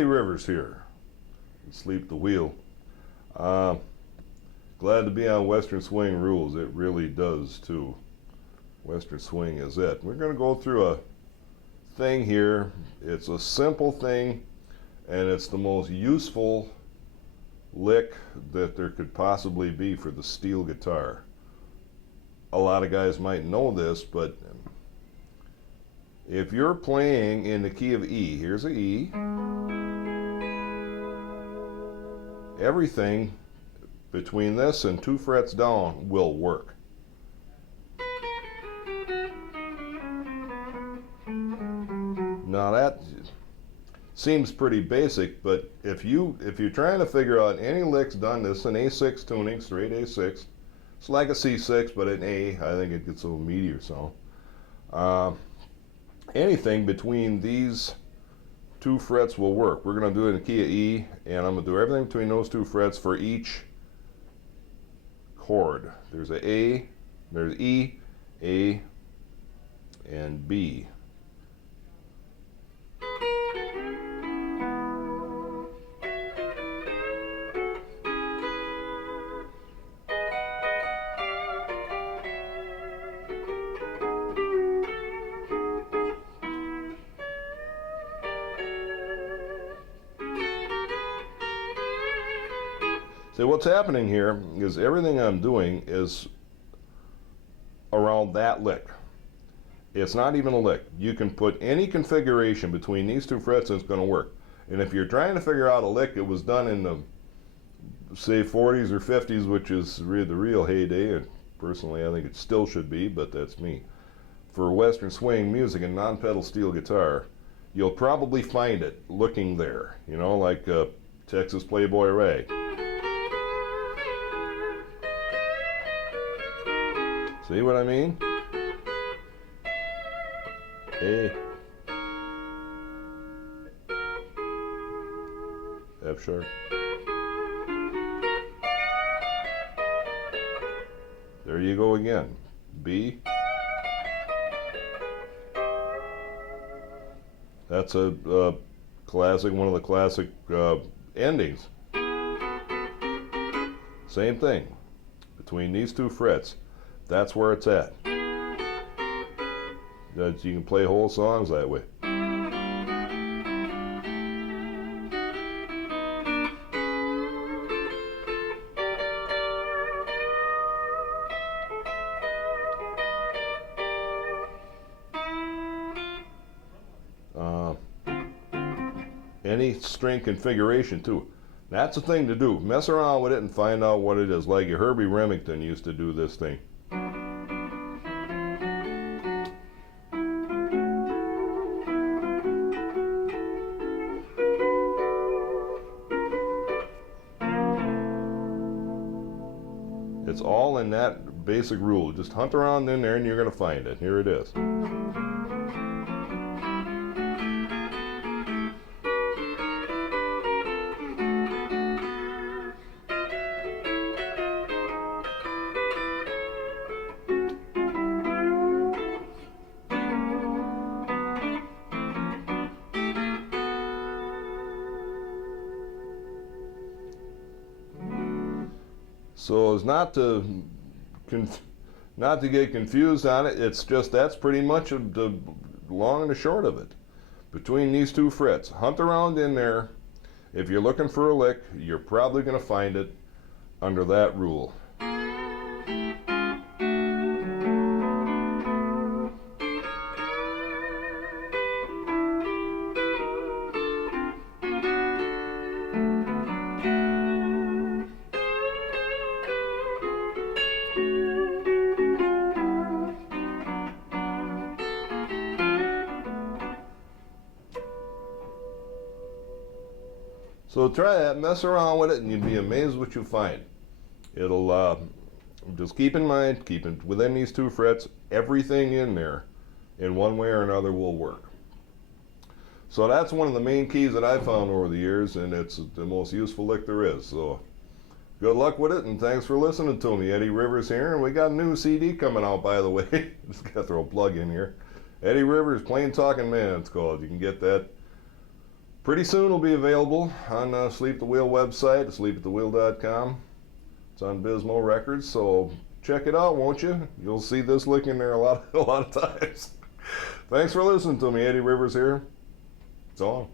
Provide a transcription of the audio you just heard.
Eddie Rivers here. Sleep the Wheel. Glad to be on Western Swing Rules. It really does too. Western Swing is it. We're going to go through a thing here. It's a simple thing, and it's the most useful lick that there could possibly be for the steel guitar. A lot of guys might know this, but if you're playing in the key of E, here's an E, everything between this and 2 frets down will work. Now that seems pretty basic, but if you're trying to figure out any licks done, this is an A6 tuning, straight A6. It's like a C6, but an A. I think it gets a little meatier sound. Anything between these 2 frets will work. We're going to do it in the key of E, and I'm going to do everything between those 2 frets for each chord. There's a A, there's E, A, and B. So what's happening here is everything I'm doing is around that lick. It's not even a lick. You can put any configuration between these 2 frets and it's going to work. And if you're trying to figure out a lick that was done in the, say, 40s or 50s, which is the real heyday, and personally I think it still should be, but that's me, for Western swing music and non-pedal steel guitar, you'll probably find it looking there, you know, like Texas Playboy Rag. See what I mean? A, F sharp. There you go again. B. That's a classic, one of the classic endings. Same thing. Between these 2 frets. That's where it's at. You can play whole songs that way. Any string configuration too. That's the thing to do. Mess around with it and find out what it is. Like Herbie Remington used to do this thing. It's all in that basic rule. Just hunt around in there and you're going to find it. Here it is. So as not to get confused on it, it's just that's pretty much the long and the short of it. Between these 2 frets, hunt around in there. If you're looking for a lick, you're probably going to find it under that rule. So try that, mess around with it, and you'd be amazed what you find. It'll, just keep in mind, keep it within these 2 frets, everything in there, in one way or another, will work. So that's one of the main keys that I've found over the years, and it's the most useful lick there is. So good luck with it, and thanks for listening to me. Eddie Rivers here, and we got a new CD coming out, by the way. Just got to throw a plug in here. Eddie Rivers, Plain Talking Man, it's called. You can get that Pretty soon it'll be available on Sleep at the Wheel website, sleepatthewheel.com. It's on Bismo Records, so check it out, won't you? You'll see this lick in there a lot of times. Thanks for listening to me. Eddie Rivers here. So long.